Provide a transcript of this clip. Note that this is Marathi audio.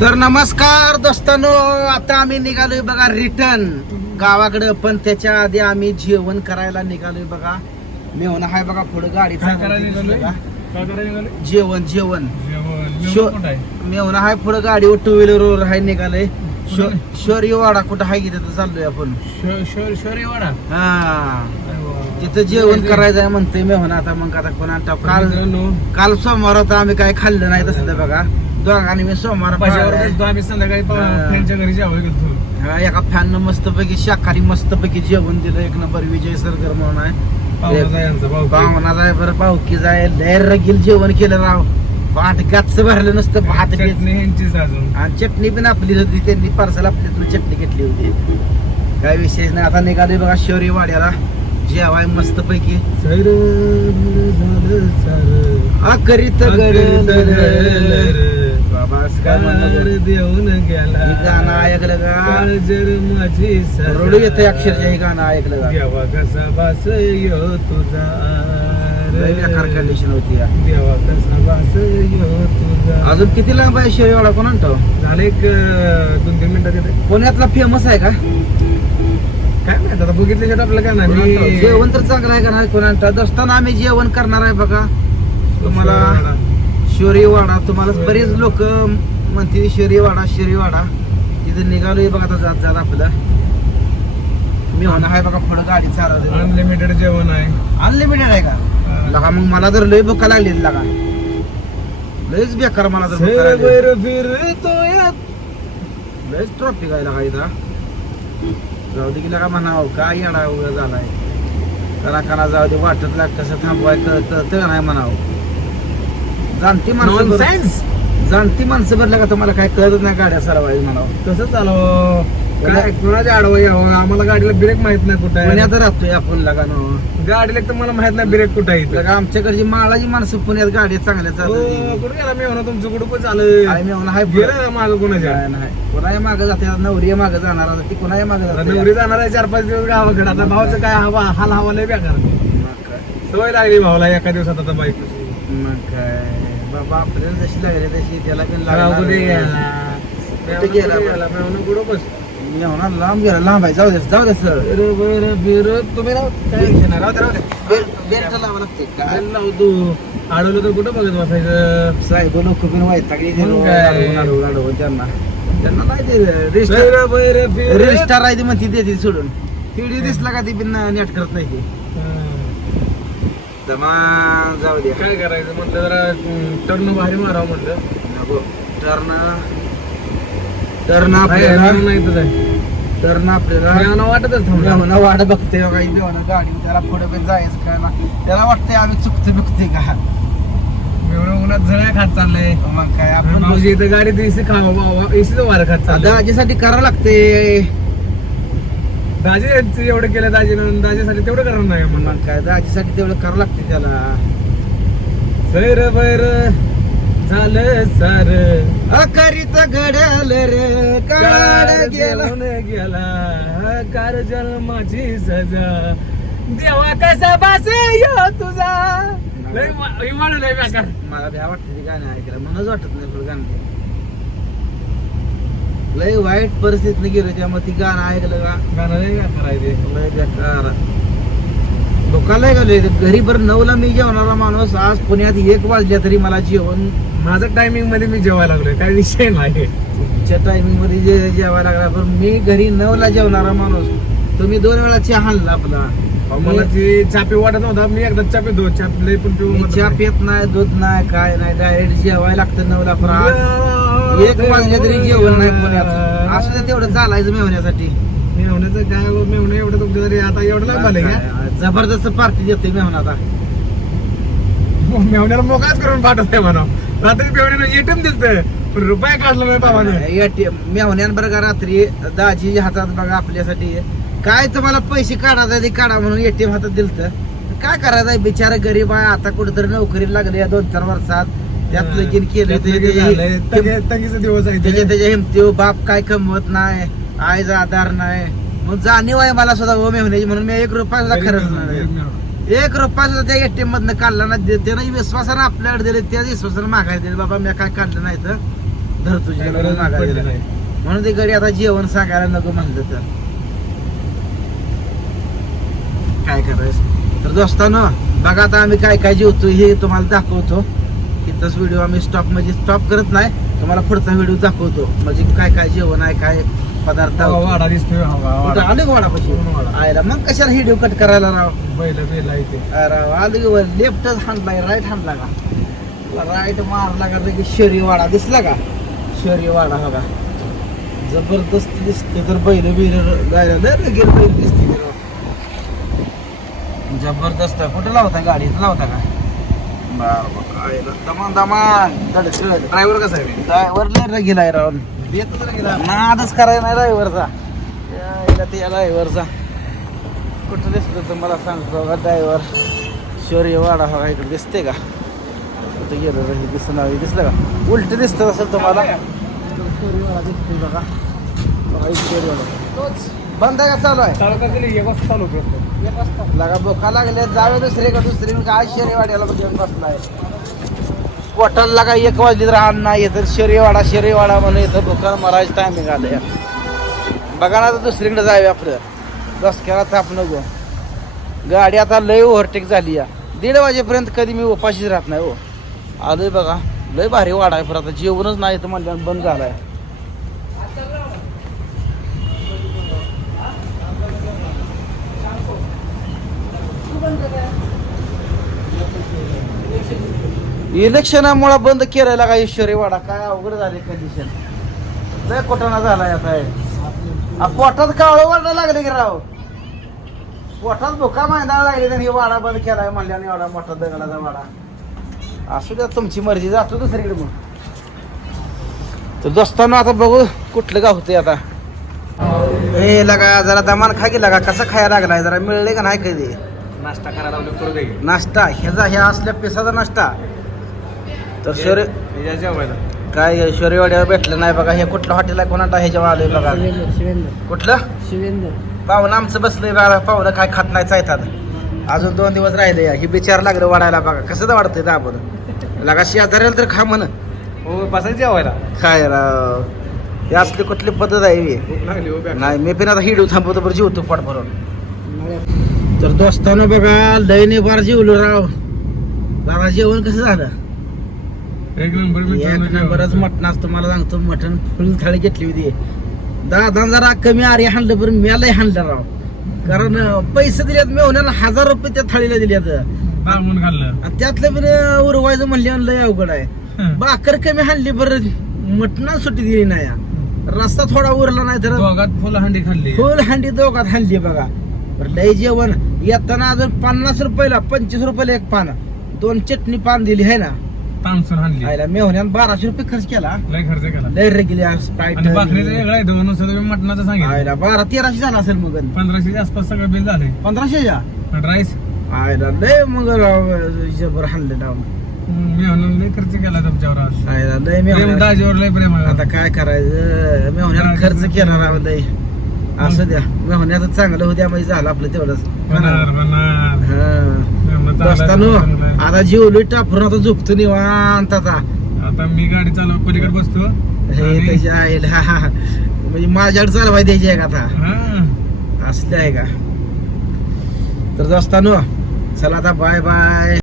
तर नमस्कार दोस्तांनो आता आम्ही निघालोय बघा रिटर्न. गावाकडे पण त्याच्या आधी आम्ही जेवण करायला निघालोय बघा. मेहून हाय बघा पुढे गाडी जेवण जेवण. शो- मेहून हाय पुढे गाडीवर टू व्हीलर वर हाय निघालोय? शौर्यवाडा कुठं हाय की तिथं चाललोय आपण. शौर्यवाडा हा. तिथं जेवण करायचंय म्हणतोय मेहून आता मग आता कोणा काल काल सोमवार होता आम्ही काय खाल्लं नाही तसं बघा. दोघांनी मी सोमवार. गेलतो आम्ही संध्याकाळी. फ्रेंडच्या घरी जेवायला गेलतो हा, एका फॅन मस्तपैकी शाकाहारी मस्तपैकी जेवण दिलं. एक नंबर विजय सरकर म्हणून आहे. पाहुणा जाय बरं पाहुकी जाय. लय रगील जेवण केलं राव. भात गच्च भरलं नसतं भात आणि चटणी पण आपली होती त्यांनी पार्सल आपली चटणी घेतली होती. काय विशेष नाही. आता निघाले बघा शौर्य वाड्याला जेवाय मस्त पैकी करीत काय देऊन गेला. हे गाणं ऐकलं का? काळजर माझी सजा. रडू येतं अक्षरशः हे गाणं ऐकलं का? देवा कसा बास यो तुझा लय बेकार कंडिशन होती या. देवा कसा बास यो तुझा अजून किती लांब आहे शौर्यवाडा कोण आणतो झालं एक अं, दोन तीन मिनिटात येते पुण्यातला फेमस आहे का? काय माहीत आता बघितल्याशिवाय आपलं काय नाही. जेवण तर चांगलं आहे का नाही कोण आणतो दोस्ताना आम्ही जेवण करणार आहे बघा. तुम्हाला शौर्यवाडा तुम्हाला बरेच लोक म्हणतील शौर्यवाडा शौर्यवाडा तिथे निघालोय बघा आता जात जात आपलं. मी होणार आहे बघा पुढं गाडी चालवते अनलिमिटेड जेवण आहे. अनलिमिटेड आहे का? लगा मग मला तर लय भुका लागली लगा. लयच बेकार मला तर भुका लागली. लयच ट्रॉफिक आहे लगा इथं. जाऊ दे की लगा म्हणावं काय येणार झालाय. करा करा जाऊ दे वाटत लाग कसं थांबवाय कळत नाही म्हणावं जाणती माणसं जाणती माणसं भरल्या का तुम्हाला काय कळत नाही गाड्या सरवायचं म्हणावं कसं चालव काय कोणाच्या आडवं यावं? आम्हाला गाडीला ब्रेक माहीत नाही कुठं. आहे पुण्यात राहतोय आपण लगा नो गाडीला एक तर मला माहीत नाही ब्रेक कुठं आहे इथं. लगा आमच्याकडची माळाची माणसं पुण्यात गाडी चांगल्या हो, कुठं गेला मी म्हणा तुमचं कुठं पण चालू काय मी म्हणा हाय गेलं मागं कोणाच्या? काय नाही. कोणाही मागं जाते? नवरी मागं जाणार आता ती कोणाही मागं आता जाते नवरी जाणार आहे चार पाच दिवस गावाकडे. आता भावाचं काय? हवा हाल हवा लय बेकार. मग काय? सवय लागली भावाला एका दिवसात आता बाईक मग काय? बाबा आपल्याला जशी लागली तशी त्याला पण कुठे बस मी होणार लांब गेला लांब आहे. जाऊ दे जाऊ दे सर. बरोबर फिरत तुम्ही राव काय घेणार राहू दे राहू दे. बेल्ट लावा लागते. काय? लावतो अडवलं तर कुठं बघत बसायचं? साहेब लोक पण ते मग? अडवून अडवून त्यांना. त्यांना नाही ते रिस्टार आहे ती म्हणती देते सोडून. तिडी दिसला का ती पण नेट करत नाही ती जमा जाऊ दे. काय करायचं? म्हटलं जरा टर्न भारी मारावं म्हटलं. नको. टर्न. टर्न आपल्याला नाही तर. टर्न आपल्याला. वाटतच मेहना वाट बघते काही मेहना गाडी त्याला पुढे पण जायचं काय ना. त्याला वाटतंय आम्ही चुकतो बिकते का? एवढं उन्हात झळ्या खात चाललंय. मग काय आपण गाडी एसी खावा एसीचं वारं खात चाललंय. दाजीसाठी करावं लागते दाजी एवढं केलं दाजीनं दाजीसाठी तेवढं करणार नाही म्हणून? मग काय दाजीसाठी तेवढं करावं लागते त्याला. सैर बैर झालं सार. अकरीत घड्याल रे काळ गेला. गेला कार माझी सजा. देवा कसा बासे यो तुझा. मला भ्या वाटते गाणं ऐकायला. म्हणूनच वाटत नाही गाणं लय वाईट परिस्थितीने गेलो त्यामुळे ती गाणं ऐकलं का? गाणं लय ते लय बेकार. दुकानला गेलोय घरी बरं नऊला मी जेवणारा माणूस आज पुण्यात एक वाजल्या तरी मला जेवण. माझं टायमिंगमध्ये मी जेवायला लागलोय काही विषय नाही. च्या टायमिंगमध्ये जे जेवायला लागला पण मी घरी नऊला जेवणारा माणूस. तुम्ही दोन वेळा चहा आणला आपला. मला ती चापी वाटत नव्हता. मी एकदा चापी दो चापी लय पण पिऊ चहा पित नाही. दूध नाही काय नाही. डायरेक्ट जेवायला लागतं नऊला पण एक वाजल्या तरी जेवण नाही पुण्यात. असं ते तेवढं चालायचं मेहण्यासाठी मेवण्याचं काय हो, मेवणं एवढं तुमच्या तरी आता एवढं आलंय का? जबरदस्त पार्टी देते मेहन आता. मेवण्याला मोकाच करून पाठवत म्हणा. रात्री मेवण्यानं एटीएम दिलत पण रुपये काढला नाही बाबानं. एटीएम मेहण्यान बरं का रात्री दाजी हातात बघा आपल्यासाठी. काय तुम्हाला पैसे काढायचा ते काढा म्हणून एटीएम हातात दिलत. काय करायचं बिचारा गरीब आहे आता कुठेतरी नोकरी लागली या दोन चार वर्षात. त्यात लगीन केलं तंगीचा दिवस आहे त्याच्या ते. त्याच्या हिमतीव बाप काय कमवत नाही. आईचा आधार नाही. मग जाणीव आहे मला सुद्धा हो मेहण्याची म्हणून मी एक रुपया सुद्धा खरंच नाही. एक रुपया सुद्धा त्या एटीएम मधनं काढला ना त्यानं विश्वासानं आपल्याकडे दिले त्याच विश्वासानं मागायला दिले. बाबा मी काय काढलं नाही तर धर तुझी गरज पडली नाही. म्हणून ते गडी आता जेवण सांगायला नको म्हणलं तर. काय करायचं? तर दोस्तानो बघा आता आम्ही काय काय जेवतो हे तुम्हाला दाखवतो. तिथंच व्हिडिओ आम्ही स्टॉप म्हणजे स्टॉप करत नाही. तुम्हाला पुढचा व्हिडिओ दाखवतो. म्हणजे काय काय जेवण आहे काय पदार्थ हवा वाडा दिसतोय. कुठं वाडा. आलं पूर्ण वाडा. आयला मग कशाला व्हिडिओ कट करायला राव? बैल बैल अरे आलं की वर. लेफ्टच हाणलाय राईट हाणला का? राईट मारला का की शरी वाडा. दिसला का? शरी वाडा बघा जबरदस्त दिसते तर बैल बिल गायला लगेच बैल दिसते राव. जबरदस्त. कुठं लावता? गाडी इथं लावता का? बर बर दमान दमान ड्रायव्हर कसा आहे ड्रायव्हर लय येतच रे गेला. नादच करायला नाही ड्रायव्हरचा यायला ते ड्रायव्हरचा कुठं दिसतो तर मला सांगतो का ड्रायव्हर शौर्य वाडा हा इकडे दिसते का कुठं गेलं रे हे दिसतं हे दिसलं का उलट दिसतं असेल तुम्हाला शौर्य वाडा दिसतोय बघा बघा इथे शौर्य वाडा. बंद आहे का चालू आहे चालू करते एक वाजता चालू करतो लगा बोका लागले जावे दुसरीकडे दुसरी? काय शरीवाड्याला घेऊन बसलाय? पोटाला लागा एक वाजली तर अन्न नाही तर शरीवाडा शरीवाडा म्हणून इथं बोका मरायचं टायमिंग आलं. बघा ना आता दुसरीकडे जावे आपलं. दसक्याला ताप नको. गाडी आता लय ओव्हरटेक झाली या. दीड वाजेपर्यंत कधी मी उपाशीच राहत नाही हो. आलोय बघा. लय भारी वाडा आहे पण आता जेवणच नाही तर म्हणल्यावर बंद झालाय. इलेक्शनामुळे बंद केलेला का ईश्वरी वाडा? काय अवघड झाले कंडिशन लय कोटाना झालाय आता पोटात कावळं वाढायला लागले की राव. पोटात भुका मांडायला लागले त्यांनी वाडा बंद केलाय म्हणल्याने एवढा मोठा दगडाचा वाडा. असू द्या तुमची मर्जी जातो दुसरीकडे मग. तर दोस्तांना आता बघू कुठलं गाव होते आता. हे लगा जरा दमान खा की लगा कसं खायला लागलाय? जरा मिळले का नाही कधी? नाश्ता करायला लावलं करू दे. नाश्ता ह्याचा ह्या असल्या पिसाचा नाश्ता. तर शौर्य जेवायला. काय शौर्यवाड्यावर भेटलं नाही बघा. हे कुठलं हॉटेल आहे कोणाला ह्याच्यावर आलोय बघा? कुठलं? शिवेंद्र. पाहुणं आमचं बसलंय बघा. पाहुणं काय खात नाही चायतात अजून दोन दिवस राहिले. या. ही बिचार लागलं वाढायला बघा. कसं तर वाढतंय दाबून. लगा शेजाऱ्याला तर खा म्हण. हो बसायचं जेवायला. काय राव हे असली कुठली पद्धत आहे बी? भूक लागली हो. नाही मी पण आता हिडू थांबवतो बरं जेवतो पोट भरून तर दोस्तानं बघा लय बार जेवलो राव. दादा जेवण कसं झालं? एक नंबर नंबरच. मटण असतं मला सांगतो मटण फुल थाळी घेतली होती. दादा जरा कमी आरे हाणलं पण मी लय हाणलं राव. कारण पैसे दिलेत मी होण्याला हजार रुपये त्या थाळीला दिलेत. त्यातलं पण उरवायचं म्हणले लय अवघड आहे. भाकर कमी हाणली बरं मटणा सुट्टी दिली नाही. रस्ता थोडा उरला नाही तर फुल हंडी खाल्ली. फुल हांडी दोघात हाणली बघा. बरं लय जेवण. येताना अजून पन्नास रुपयाला पंचवीस रुपयाला एक पान. दोन चटणी पान दिली आहे ना? तामसून हाणली आयला मेहण्यानं बाराशे रुपये खर्च केला. लय खर्च केला. लय स्प्राईट आणि भाकरीचं वेगळं आहे दोन तुम्ही मटणाचं सांगितलं. आयला बारा तेराशे झाला असेल मग पंधराशेच्या आसपास सगळं बिल झाले पंधराशेच्या पण राईस आयला लय मग जबर हाणलं डाऊन मी म्हणून लय खर्च केला तुमच्यावर आज. आयला लय दाजीवर लय प्रेम आता काय करायचं? मेहण्यानं खर्च केला राव लय. असं द्या. मेहण्याचं चांगलं होत्या म्हणजे झालं आपलं तेवढंच. बनार हा. आता जेवलोय टाफरून आता झोपतो निवांत आता. आता मी गाडी चालव पलीकडे बसतो हे. आणि- त्याची आईला. म्हणजे माझ्याकडे चालवाय द्यायची आहे का आता? हा. असले आहे का? तर दोस्तानो चला आता बाय बाय.